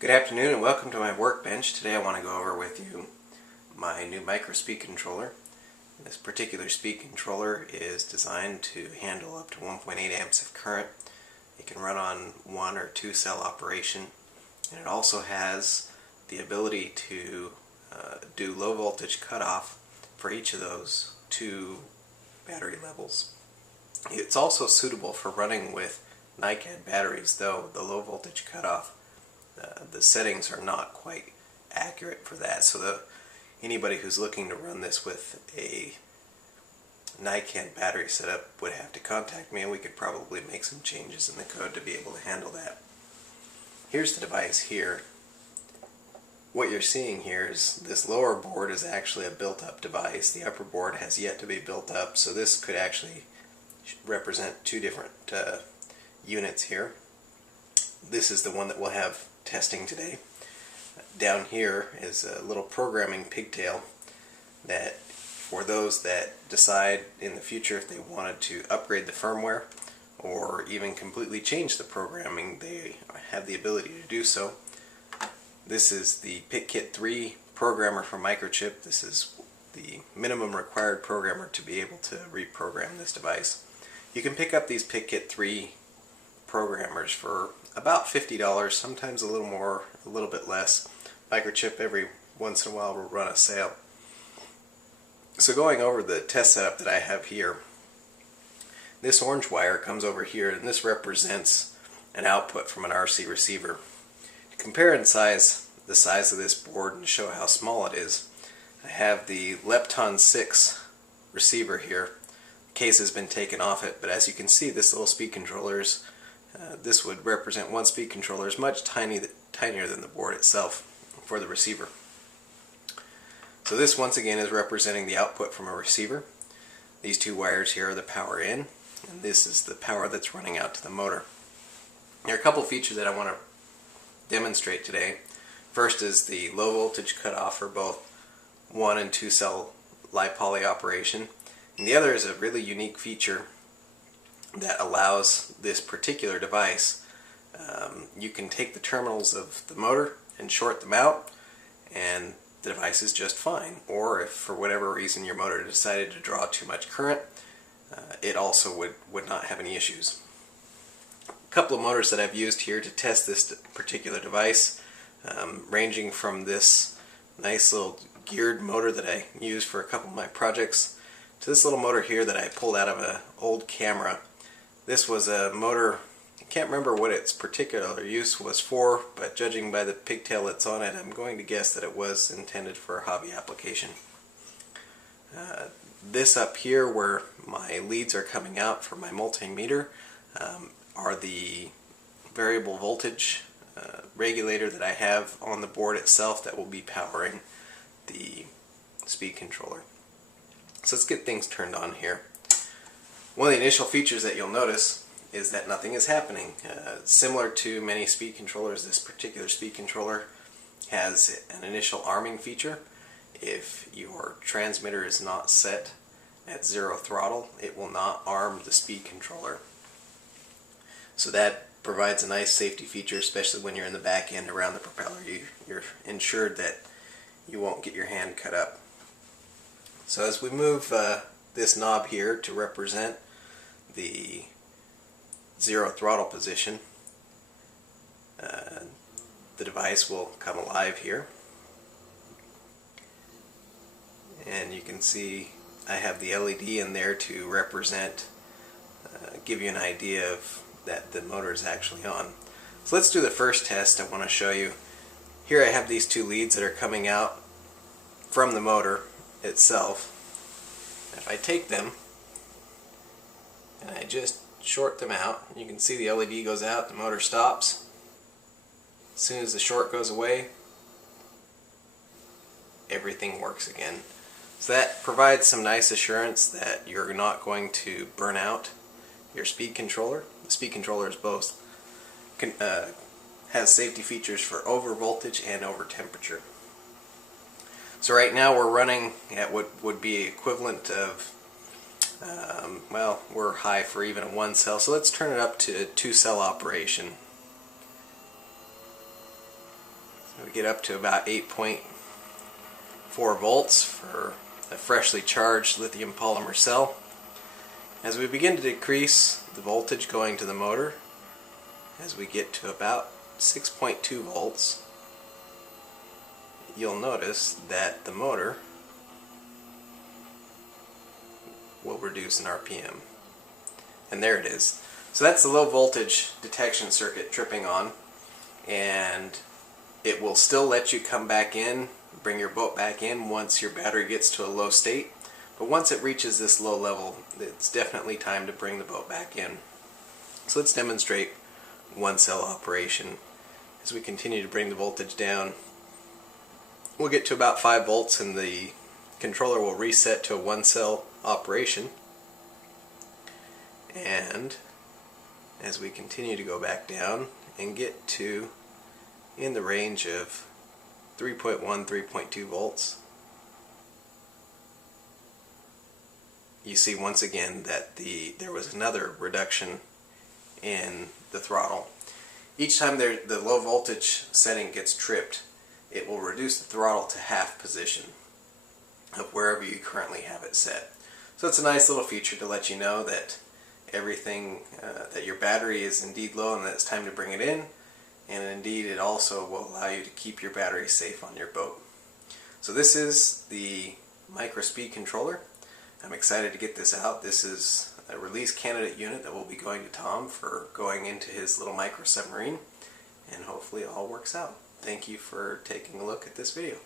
Good afternoon and welcome to my workbench. Today I want to go over with you my new micro speed controller. This particular speed controller is designed to handle up to 1.8 amps of current. It can run on 1 or 2 cell operation, and it also has the ability to do low voltage cutoff for each of those 2 battery levels. It's also suitable for running with NiCad batteries, though the low voltage cutoff the settings are not quite accurate for that, so anybody who's looking to run this with a NiCad battery setup would have to contact me, and we could probably make some changes in the code to be able to handle that. Here's the device here. What you're seeing here is this lower board is actually a built-up device. The upper board has yet to be built up, so this could actually represent 2 different units here. This is the one that we'll have testing today. Down here is a little programming pigtail that for those that decide in the future if they wanted to upgrade the firmware or even completely change the programming, they have the ability to do so. This is the PICKit 3 programmer for Microchip. This is the minimum required programmer to be able to reprogram this device. You can pick up these PICKit 3 programmers for about $50, sometimes a little more, a little bit less. Microchip every once in a while will run a sale. So going over the test setup that I have here, this orange wire comes over here, and this represents an output from an RC receiver. To compare in size, the size of this board and show how small it is, I have the Lepton 6 receiver here. The case has been taken off it, but as you can see, this little speed controller is this would represent one speed controller is much tinier than the board itself for the receiver. So this once again is representing the output from a receiver. These 2 wires here are the power in, and this is the power that's running out to the motor. There are a couple features that I want to demonstrate today. First is the low voltage cutoff for both 1 and 2 cell LiPoly operation, and the other is a really unique feature that allows this particular device. You can take the terminals of the motor and short them out, and the device is just fine. Or if for whatever reason your motor decided to draw too much current, it also would not have any issues. A couple of motors that I've used here to test this particular device, ranging from this nice little geared motor that I use for a couple of my projects to this little motor here that I pulled out of an old camera. This was a motor, I can't remember what its particular use was for, but judging by the pigtail that's on it, I'm going to guess that it was intended for a hobby application. This up here where my leads are coming out for my multimeter are the variable voltage regulator that I have on the board itself that will be powering the speed controller. So let's get things turned on here. One of the initial features that you'll notice is that nothing is happening. Similar to many speed controllers, this particular speed controller has an initial arming feature. If your transmitter is not set at 0 throttle, it will not arm the speed controller. So that provides a nice safety feature, especially when you're in the back end around the propeller. You're ensured that you won't get your hand cut up. So as we move this knob here to represent the 0 throttle position, the device will come alive here, and you can see I have the LED in there to represent, give you an idea of that the motor is actually on. So let's do the first test. I want to show you. Here I have these 2 leads that are coming out from the motor itself. If I take them and I just short them out, you can see the LED goes out, the motor stops. As soon as the short goes away, everything works again. So that provides some nice assurance that you're not going to burn out your speed controller. The speed controller is both has safety features for over voltage and over temperature. So right now we're running at what would be equivalent of well, we're high for even a 1 cell, so let's turn it up to 2 cell operation. We get up to about 8.4 volts for a freshly charged lithium polymer cell. As we begin to decrease the voltage going to the motor, as we get to about 6.2 volts, you'll notice that the motor will reduce in RPM. And there it is. So that's the low voltage detection circuit tripping on, and it will still let you come back in, bring your boat back in once your battery gets to a low state. But once it reaches this low level, it's definitely time to bring the boat back in. So let's demonstrate one cell operation. As we continue to bring the voltage down, we'll get to about 5 volts and the controller will reset to a one cell operation. And as we continue to go back down and get to in the range of 3.1, 3.2 volts, you see once again that there was another reduction in the throttle. Each time the low voltage setting gets tripped, it will reduce the throttle to half position of wherever you currently have it set. So it's a nice little feature to let you know that everything, that your battery is indeed low and that it's time to bring it in, and indeed it also will allow you to keep your battery safe on your boat. So this is the Micro Speed Controller. I'm excited to get this out. This is a release candidate unit that will be going to Tom for going into his little micro submarine, and hopefully it all works out. Thank you for taking a look at this video.